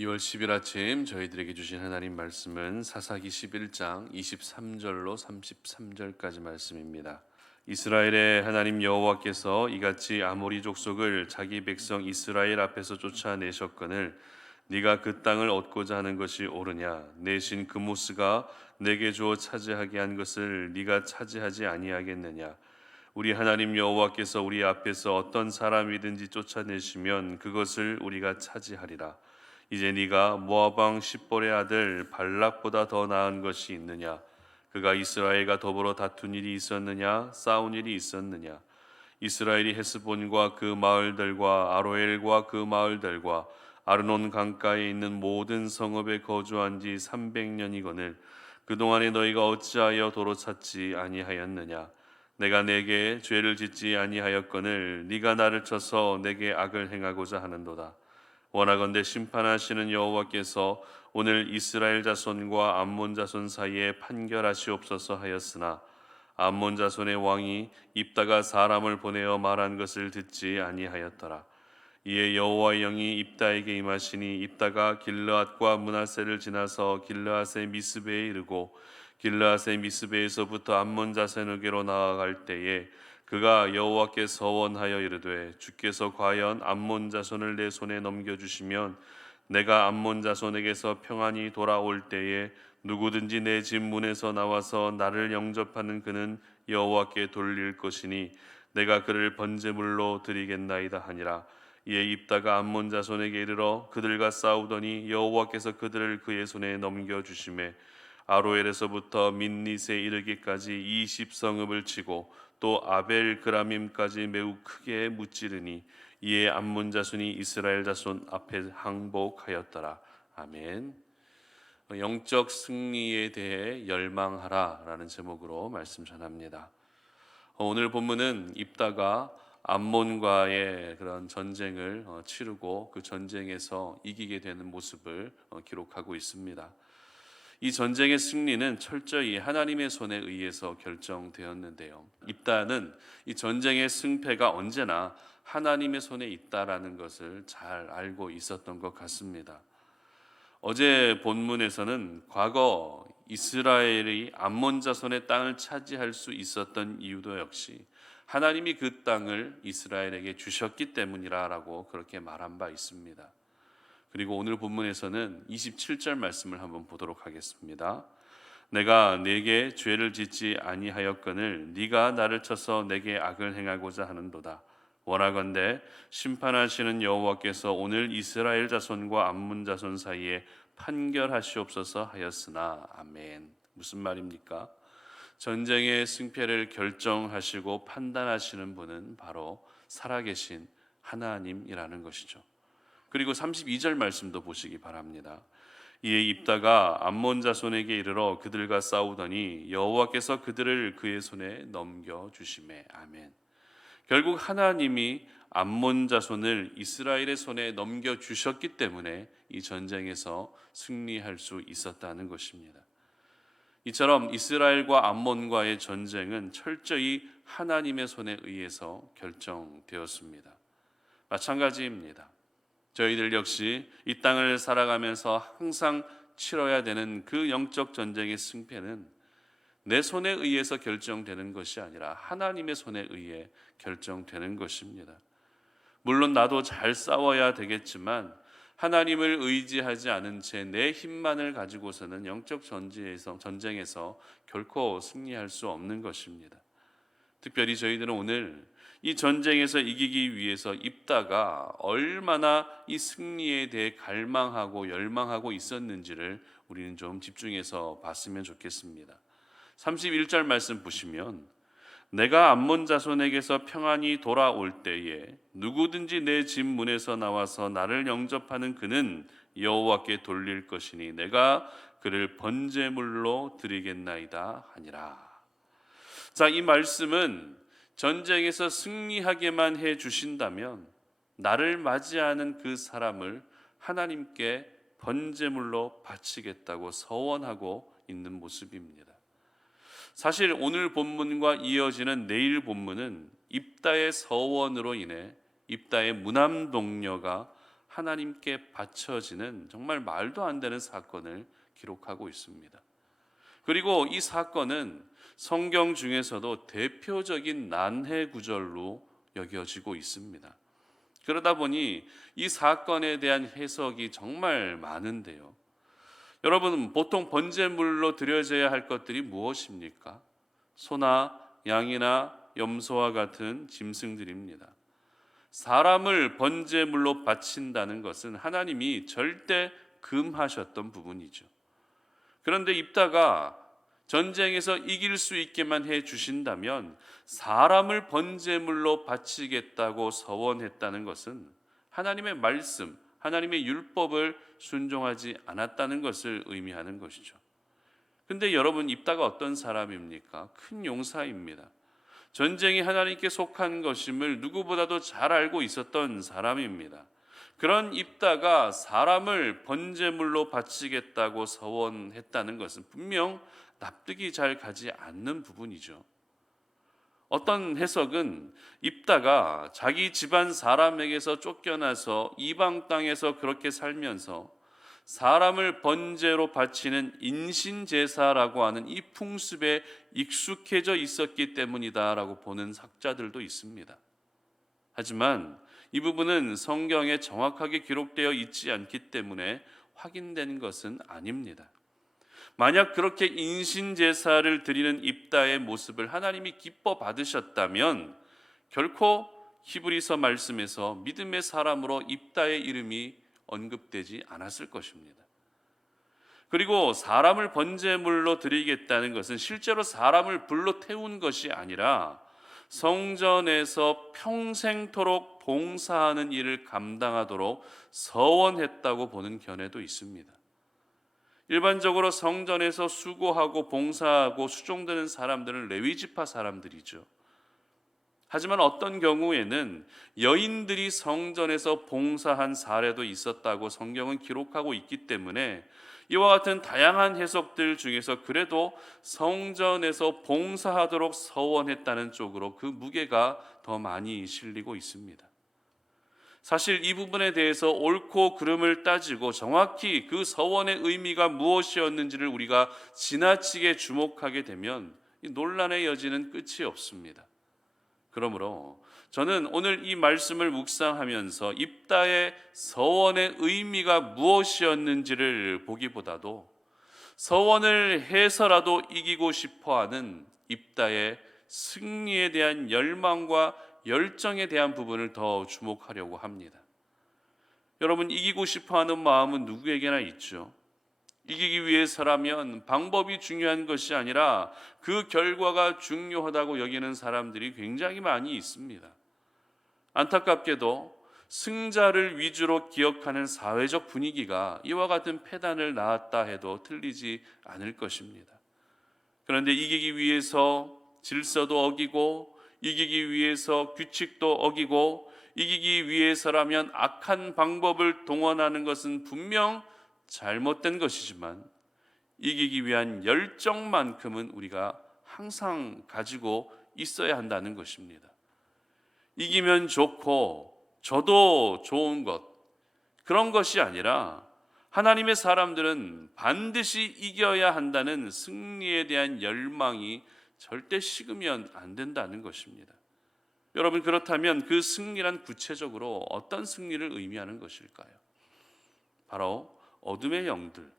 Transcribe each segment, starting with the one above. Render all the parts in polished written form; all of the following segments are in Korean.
2월 10일 아침 저희들에게 주신 하나님 말씀은 사사기 11장 23절로 33절까지 말씀입니다. 이스라엘의 하나님 여호와께서 이같이 아모리 족속을 자기 백성 이스라엘 앞에서 쫓아내셨거늘 네가 그 땅을 얻고자 하는 것이 옳으냐? 내 신 그모스가 내게 주어 차지하게 한 것을 네가 차지하지 아니하겠느냐? 우리 하나님 여호와께서 우리 앞에서 어떤 사람이든지 쫓아내시면 그것을 우리가 차지하리라. 이제 네가 모압 왕 십볼의 아들 발락보다 더 나은 것이 있느냐? 그가 이스라엘과 더불어 다툰 일이 있었느냐? 싸운 일이 있었느냐? 이스라엘이 헤스본과 그 마을들과 아로엘과 그 마을들과 아르논 강가에 있는 모든 성읍에 거주한 지 300년이거늘 그동안에 너희가 어찌하여 도로 찾지 아니하였느냐? 내가 내게 죄를 짓지 아니하였거늘 네가 나를 쳐서 내게 악을 행하고자 하는도다. 원하건대 심판하시는 여호와께서 오늘 이스라엘 자손과 암몬 자손 사이에 판결하시옵소서 하였으나 암몬 자손의 왕이 입다가 사람을 보내어 말한 것을 듣지 아니하였더라. 이에 여호와의 영이 입다에게 임하시니 입다가 길르앗과 므낫세를 지나서 길르앗의 미스베에 이르고 길르앗의 미스베에서부터 암몬 자손에게로 나아갈 때에 그가 여호와께 서원하여 이르되 주께서 과연 암몬 자손을 내 손에 넘겨주시면 내가 암몬 자손에게서 평안히 돌아올 때에 누구든지 내 집 문에서 나와서 나를 영접하는 그는 여호와께 돌릴 것이니 내가 그를 번제물로 드리겠나이다 하니라. 이에 입다가 암몬 자손에게 이르러 그들과 싸우더니 여호와께서 그들을 그의 손에 넘겨주시매 아로엘에서부터 민닛에 이르기까지 20성읍을 치고 또 아벨 그라밈까지 매우 크게 무찌르니 이에 암몬 자손이 이스라엘 자손 앞에 항복하였더라. 아멘. 영적 승리에 대해 열망하라라는 제목으로 말씀 전합니다. 오늘 본문은 입다가 암몬과의 그런 전쟁을 치르고 그 전쟁에서 이기게 되는 모습을 기록하고 있습니다. 이 전쟁의 승리는 철저히 하나님의 손에 의해서 결정되었는데요. 입다는 이 전쟁의 승패가 언제나 하나님의 손에 있다라는 것을 잘 알고 있었던 것 같습니다. 어제 본문에서는 과거 이스라엘이 암몬 자손의 땅을 차지할 수 있었던 이유도 역시 하나님이 그 땅을 이스라엘에게 주셨기 때문이라고 그렇게 말한 바 있습니다. 그리고 오늘 본문에서는 27절 말씀을 한번 보도록 하겠습니다. 내가 네게 죄를 짓지 아니하였거늘 네가 나를 쳐서 내게 악을 행하고자 하는도다. 원하건대 심판하시는 여호와께서 오늘 이스라엘 자손과 암몬 자손 사이에 판결하시옵소서 하였으나. 아멘. 무슨 말입니까? 전쟁의 승패를 결정하시고 판단하시는 분은 바로 살아계신 하나님이라는 것이죠. 그리고 32절 말씀도 보시기 바랍니다. 이에 입다가 암몬 자손에게 이르러 그들과 싸우더니 여호와께서 그들을 그의 손에 넘겨 주시매. 아멘. 결국 하나님이 암몬 자손을 이스라엘의 손에 넘겨 주셨기 때문에 이 전쟁에서 승리할 수 있었다는 것입니다. 이처럼 이스라엘과 암몬과의 전쟁은 철저히 하나님의 손에 의해서 결정되었습니다. 마찬가지입니다. 저희들 역시 이 땅을 살아가면서 항상 치러야 되는 그 영적 전쟁의 승패는 내 손에 의해서 결정되는 것이 아니라 하나님의 손에 의해 결정되는 것입니다. 물론 나도 잘 싸워야 되겠지만 하나님을 의지하지 않은 채 내 힘만을 가지고서는 영적 전쟁에서 결코 승리할 수 없는 것입니다. 특별히 저희들은 오늘 이 전쟁에서 이기기 위해서 입다가 얼마나 이 승리에 대해 갈망하고 열망하고 있었는지를 우리는 좀 집중해서 봤으면 좋겠습니다. 31절 말씀 보시면 내가 암몬 자손에게서 평안히 돌아올 때에 누구든지 내 집 문에서 나와서 나를 영접하는 그는 여호와께 돌릴 것이니 내가 그를 번제물로 드리겠나이다 하니라. 자, 이 말씀은 전쟁에서 승리하게만 해 주신다면 나를 맞이하는 그 사람을 하나님께 번제물로 바치겠다고 서원하고 있는 모습입니다. 사실 오늘 본문과 이어지는 내일 본문은 입다의 서원으로 인해 입다의 무남 동료가 하나님께 바쳐지는 정말 말도 안 되는 사건을 기록하고 있습니다. 그리고 이 사건은 성경 중에서도 대표적인 난해 구절로 여겨지고 있습니다. 그러다 보니 이 사건에 대한 해석이 정말 많은데요. 여러분, 보통 번제물로 드려져야 할 것들이 무엇입니까? 소나 양이나 염소와 같은 짐승들입니다. 사람을 번제물로 바친다는 것은 하나님이 절대 금하셨던 부분이죠. 그런데 입다가 전쟁에서 이길 수 있게만 해 주신다면 사람을 번제물로 바치겠다고 서원했다는 것은 하나님의 말씀, 하나님의 율법을 순종하지 않았다는 것을 의미하는 것이죠. 근데 여러분, 입다가 어떤 사람입니까? 큰 용사입니다. 전쟁이 하나님께 속한 것임을 누구보다도 잘 알고 있었던 사람입니다. 그런 입다가 사람을 번제물로 바치겠다고 서원했다는 것은 분명 납득이 잘 가지 않는 부분이죠. 어떤 해석은 입다가 자기 집안 사람에게서 쫓겨나서 이방 땅에서 그렇게 살면서 사람을 번제로 바치는 인신제사라고 하는 이 풍습에 익숙해져 있었기 때문이다라고 보는 학자들도 있습니다. 하지만 이 부분은 성경에 정확하게 기록되어 있지 않기 때문에 확인된 것은 아닙니다. 만약 그렇게 인신제사를 드리는 입다의 모습을 하나님이 기뻐 받으셨다면 결코 히브리서 말씀에서 믿음의 사람으로 입다의 이름이 언급되지 않았을 것입니다. 그리고 사람을 번제물로 드리겠다는 것은 실제로 사람을 불로 태운 것이 아니라 성전에서 평생토록 봉사하는 일을 감당하도록 서원했다고 보는 견해도 있습니다. 일반적으로 성전에서 수고하고 봉사하고 수종되는 사람들은 레위지파 사람들이죠. 하지만 어떤 경우에는 여인들이 성전에서 봉사한 사례도 있었다고 성경은 기록하고 있기 때문에 이와 같은 다양한 해석들 중에서 그래도 성전에서 봉사하도록 서원했다는 쪽으로 그 무게가 더 많이 실리고 있습니다. 사실 이 부분에 대해서 옳고 그름을 따지고 정확히 그 서원의 의미가 무엇이었는지를 우리가 지나치게 주목하게 되면 이 논란의 여지는 끝이 없습니다. 그러므로 저는 오늘 이 말씀을 묵상하면서 입다의 서원의 의미가 무엇이었는지를 보기보다도 서원을 해서라도 이기고 싶어하는 입다의 승리에 대한 열망과 열정에 대한 부분을 더 주목하려고 합니다. 여러분, 이기고 싶어하는 마음은 누구에게나 있죠. 이기기 위해서라면 방법이 중요한 것이 아니라 그 결과가 중요하다고 여기는 사람들이 굉장히 많이 있습니다. 안타깝게도 승자를 위주로 기억하는 사회적 분위기가 이와 같은 패단을 낳았다 해도 틀리지 않을 것입니다. 그런데 이기기 위해서 질서도 어기고 이기기 위해서 규칙도 어기고 이기기 위해서라면 악한 방법을 동원하는 것은 분명 잘못된 것이지만 이기기 위한 열정만큼은 우리가 항상 가지고 있어야 한다는 것입니다. 이기면 좋고 저도 좋은 것, 그런 것이 아니라 하나님의 사람들은 반드시 이겨야 한다는 승리에 대한 열망이 절대 식으면 안 된다는 것입니다. 여러분, 그렇다면 그 승리란 구체적으로 어떤 승리를 의미하는 것일까요? 바로 어둠의 영들,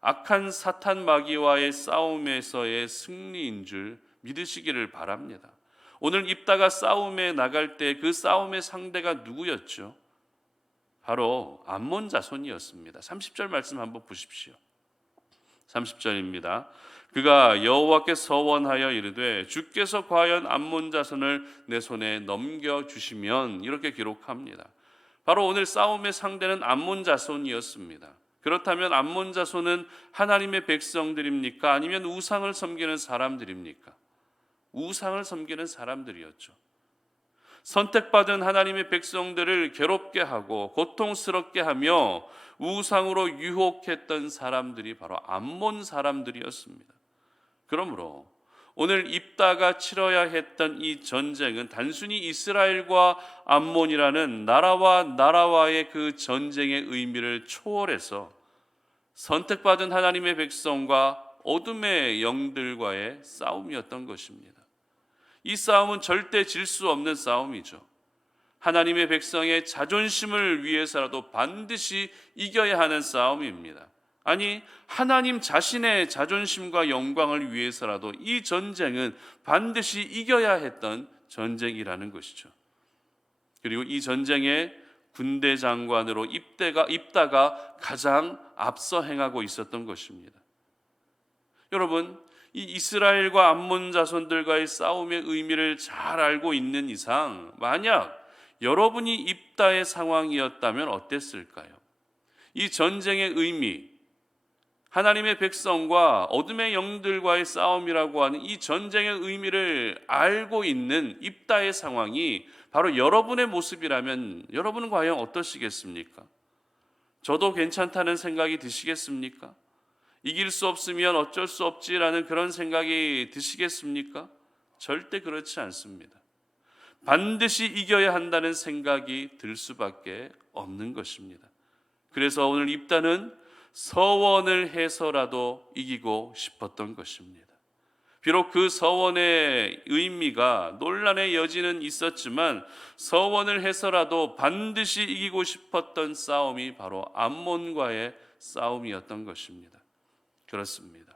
악한 사탄 마귀와의 싸움에서의 승리인 줄 믿으시기를 바랍니다. 오늘 입다가 싸움에 나갈 때 그 싸움의 상대가 누구였죠? 바로 암몬 자손이었습니다. 30절 말씀 한번 보십시오. 30절입니다. 그가 여호와께 서원하여 이르되 주께서 과연 암몬 자손을 내 손에 넘겨주시면, 이렇게 기록합니다. 바로 오늘 싸움의 상대는 암몬 자손이었습니다. 그렇다면 암몬 자손은 하나님의 백성들입니까? 아니면 우상을 섬기는 사람들입니까? 우상을 섬기는 사람들이었죠. 선택받은 하나님의 백성들을 괴롭게 하고 고통스럽게 하며 우상으로 유혹했던 사람들이 바로 암몬 사람들이었습니다. 그러므로 오늘 입다가 치러야 했던 이 전쟁은 단순히 이스라엘과 암몬이라는 나라와 나라와의 그 전쟁의 의미를 초월해서 선택받은 하나님의 백성과 어둠의 영들과의 싸움이었던 것입니다. 이 싸움은 절대 질 수 없는 싸움이죠. 하나님의 백성의 자존심을 위해서라도 반드시 이겨야 하는 싸움입니다. 아니, 하나님 자신의 자존심과 영광을 위해서라도 이 전쟁은 반드시 이겨야 했던 전쟁이라는 것이죠. 그리고 이 전쟁에 군대 장관으로 입다가 가장 앞서 행하고 있었던 것입니다. 여러분, 이 이스라엘과 암몬 자손들과의 싸움의 의미를 잘 알고 있는 이상 만약 여러분이 입다의 상황이었다면 어땠을까요? 이 전쟁의 의미, 하나님의 백성과 어둠의 영들과의 싸움이라고 하는 이 전쟁의 의미를 알고 있는 입다의 상황이 바로 여러분의 모습이라면 여러분은 과연 어떠시겠습니까? 저도 괜찮다는 생각이 드시겠습니까? 이길 수 없으면 어쩔 수 없지라는 그런 생각이 드시겠습니까? 절대 그렇지 않습니다. 반드시 이겨야 한다는 생각이 들 수밖에 없는 것입니다. 그래서 오늘 입다는 서원을 해서라도 이기고 싶었던 것입니다. 비록 그 서원의 의미가 논란의 여지는 있었지만 서원을 해서라도 반드시 이기고 싶었던 싸움이 바로 암몬과의 싸움이었던 것입니다. 그렇습니다.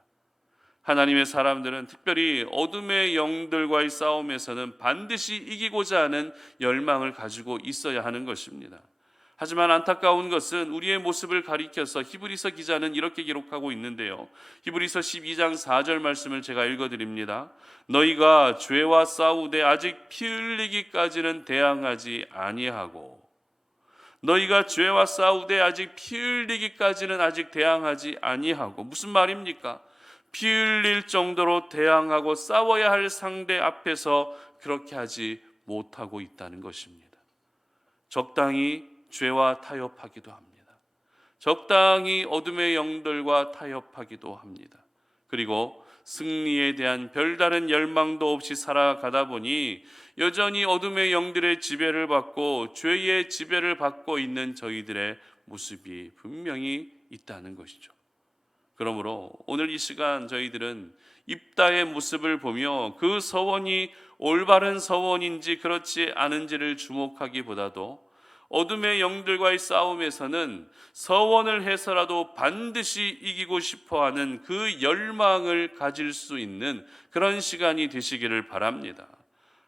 하나님의 사람들은 특별히 어둠의 영들과의 싸움에서는 반드시 이기고자 하는 열망을 가지고 있어야 하는 것입니다. 하지만 안타까운 것은 우리의 모습을 가리켜서 히브리서 기자는 이렇게 기록하고 있는데요. 히브리서 12장 4절 말씀을 제가 읽어드립니다. 너희가 죄와 싸우되 아직 피 흘리기까지는 대항하지 아니하고, 너희가 죄와 싸우되 아직 피 흘리기까지는 아직 대항하지 아니하고. 무슨 말입니까? 피 흘릴 정도로 대항하고 싸워야 할 상대 앞에서 그렇게 하지 못하고 있다는 것입니다. 적당히 죄와 타협하기도 합니다. 적당히 어둠의 영들과 타협하기도 합니다. 그리고 승리에 대한 별다른 열망도 없이 살아가다 보니 여전히 어둠의 영들의 지배를 받고 죄의 지배를 받고 있는 저희들의 모습이 분명히 있다는 것이죠. 그러므로 오늘 이 시간 저희들은 입다의 모습을 보며 그 서원이 올바른 서원인지 그렇지 않은지를 주목하기보다도 어둠의 영들과의 싸움에서는 서원을 해서라도 반드시 이기고 싶어하는 그 열망을 가질 수 있는 그런 시간이 되시기를 바랍니다.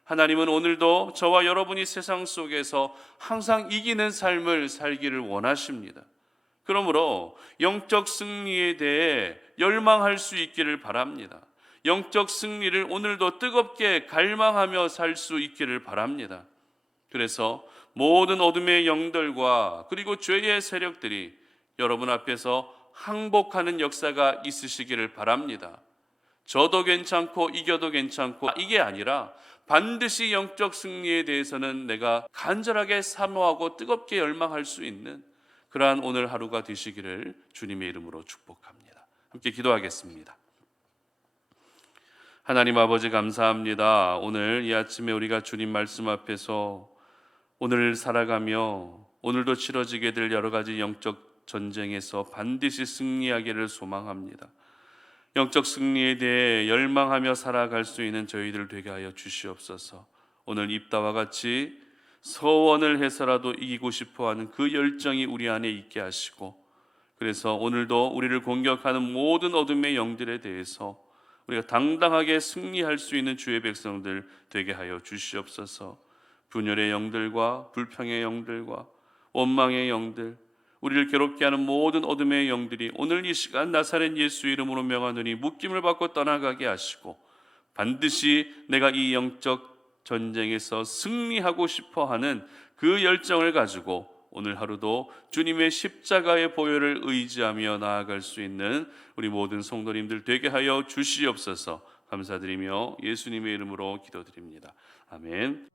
하나님은 오늘도 저와 여러분이 세상 속에서 항상 이기는 삶을 살기를 원하십니다. 그러므로 영적 승리에 대해 열망할 수 있기를 바랍니다. 영적 승리를 오늘도 뜨겁게 갈망하며 살 수 있기를 바랍니다. 그래서 모든 어둠의 영들과 그리고 죄의 세력들이 여러분 앞에서 항복하는 역사가 있으시기를 바랍니다. 져도 괜찮고 이겨도 괜찮고 이게 아니라 반드시 영적 승리에 대해서는 내가 간절하게 사모하고 뜨겁게 열망할 수 있는 그러한 오늘 하루가 되시기를 주님의 이름으로 축복합니다. 함께 기도하겠습니다. 하나님 아버지 감사합니다. 오늘 이 아침에 우리가 주님 말씀 앞에서 오늘을 살아가며 오늘도 치러지게 될 여러 가지 영적 전쟁에서 반드시 승리하기를 소망합니다. 영적 승리에 대해 열망하며 살아갈 수 있는 저희들 되게 하여 주시옵소서. 오늘 입다와 같이 서원을 해서라도 이기고 싶어하는 그 열정이 우리 안에 있게 하시고, 그래서 오늘도 우리를 공격하는 모든 어둠의 영들에 대해서 우리가 당당하게 승리할 수 있는 주의 백성들 되게 하여 주시옵소서. 분열의 영들과 불평의 영들과 원망의 영들, 우리를 괴롭게 하는 모든 어둠의 영들이 오늘 이 시간 나사렛 예수 이름으로 명하노니 묶임을 받고 떠나가게 하시고 반드시 내가 이 영적 전쟁에서 승리하고 싶어하는 그 열정을 가지고 오늘 하루도 주님의 십자가의 보혈을 의지하며 나아갈 수 있는 우리 모든 성도님들 되게 하여 주시옵소서. 감사드리며 예수님의 이름으로 기도드립니다. 아멘.